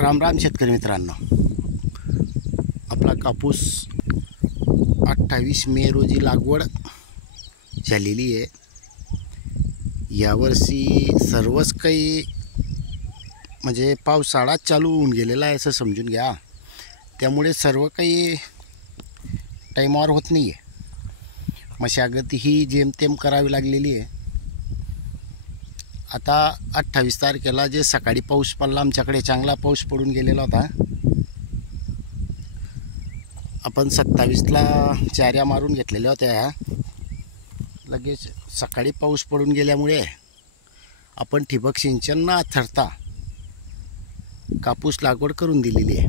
राम राम शेतकरी मित्रांनो, आपला कापूस 28 मे रोजी लागवड झालेली आहे। यावर्षी सर्वच काही म्हणजे पावसाळा चालू होऊन गेलेला आहे असं समजून घ्या। त्यामुळे सर्व काही टाईमावर होत नाही आहे, मशागत ही जेमतेम करावी लागलेली आहे। आता 28 तारखेला जे सकाळी पाऊस पडला, आमच्याकडे चांगला पाऊस पडून गेलेला होता। आपण 27ला चाऱ्या मारून घेतलेल्या होत्या। लगेच सकाळी पाऊस पडून गेल्यामुळे आपण ठिबक सिंचन न ठरता कापूस लागवड करून दिलेली आहे।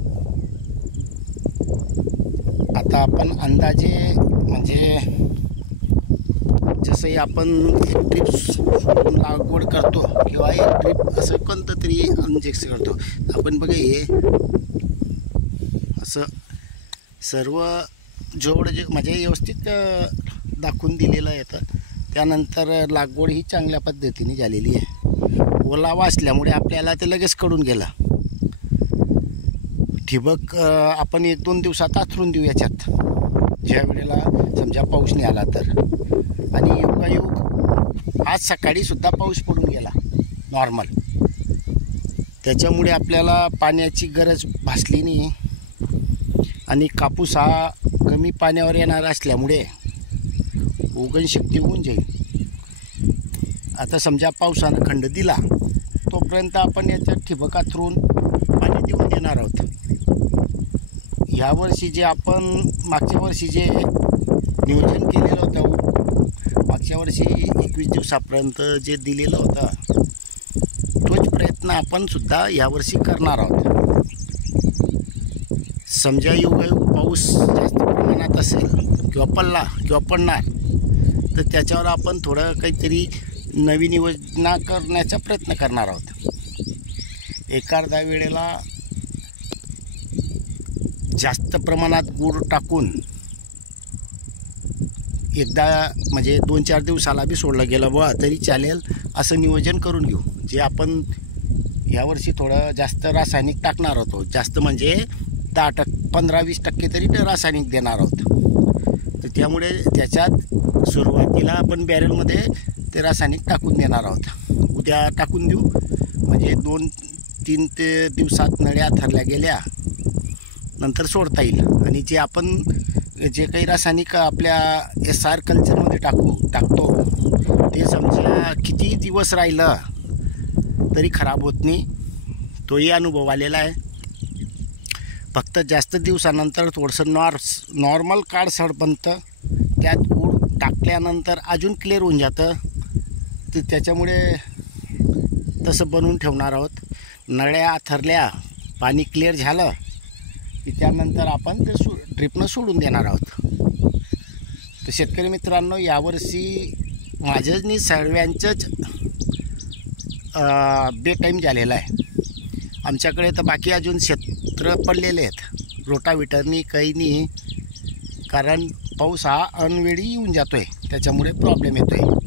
आता आपण अंदाजे म्हणजे जसंही आपण एक ट्रिप लागवड करतो किंवा एक ट्रिप असं कोणतं तरी इंजेक्शन करतो, आपण बघा हे असं सर्व जोड जे म्हणजे व्यवस्थित दाखवून दिलेलं आहे। त्यानंतर लागवड ही चांगल्या पद्धतीने झालेली आहे। ओलावा असल्यामुळे आपल्याला ते लगेच कळून गेलं। ठिबक आपण 1-2 दिवसात आथरून देऊ याच्यात, ज्या वेळेला समजा पाऊस नाही आला तर। आणि योगायोग आज सकाळी सुद्धा पाऊस पडून गेला नॉर्मल, त्याच्यामुळे आपल्याला पाण्याची गरज भासली नाही आणि कापूस हा कमी पाण्यावर येणार असल्यामुळे उगवण शक्ती होऊन जाईल। आता समजा पावसानं खंड दिला तोपर्यंत आपण याच्यात ठिबक आथरून पाणी देऊन देणार आहोत। यावर्षी जे आपण मागच्या वर्षी जे नियोजन केलेलं होतं, मागच्या वर्षी 21 दिवसापर्यंत जे दिलेलं होतं, तोच प्रयत्न आपण सुद्धा यावर्षी करणार आहोत। समजा योगायोग पाऊस जास्त प्रमाणात असेल किंवा पडला किंवा पडणार तर त्याच्यावर आपण थोडं काहीतरी नवीन योजना करण्याचा प्रयत्न करणार आहोत। एखाद्या वेळेला जास्त प्रमाणात गुळ टाकून एकदा म्हणजे 2-4 दिवसाला बी सोडलं गेलं बुवा तरी चालेल असं नियोजन करून घेऊ। जे आपण यावर्षी थोडं जास्त रासायनिक टाकणार होतो, जास्त म्हणजे 15-20% तरी ते रासायनिक देणार आहोत। तर त्यामुळे त्याच्यात सुरुवातीला आपण बॅरेलमध्ये ते रासायनिक टाकून देणार आहोत। उद्या टाकून देऊ म्हणजे 2-3 दिवसात नळ्या ठरल्या गेल्या नंतर सोडता येईल। आणि जे आपण जे काही रासायनिक आपल्या SR कल्चरमध्ये टाकतो ते समजा किती दिवस राहिलं तरी खराब होत नाही, तोही अनुभव आलेला आहे। फक्त जास्त दिवसानंतर थोडंसं नॉर्मल काळसर बनतं, त्यात गुळ टाकल्यानंतर अजून क्लिअर होऊन जातं। तर त्याच्यामुळे तसं बनवून ठेवणार आहोत। नळ्या थरल्या, पाणी क्लिअर झालं की त्यानंतर आपण ते ड्रिपनं सोडून देणार आहोत। तर शेतकरी मित्रांनो, यावर्षी माझ्याच नाही सर्वांचंच बेटाईम झालेला आहे। आमच्याकडे तर बाकी अजून क्षेत्र पडलेले आहेत, रोटाविटरनी काही नाही, कारण पाऊस हा अनवेळी येऊन जातो आहे, त्याच्यामुळे प्रॉब्लेम येतो आहे।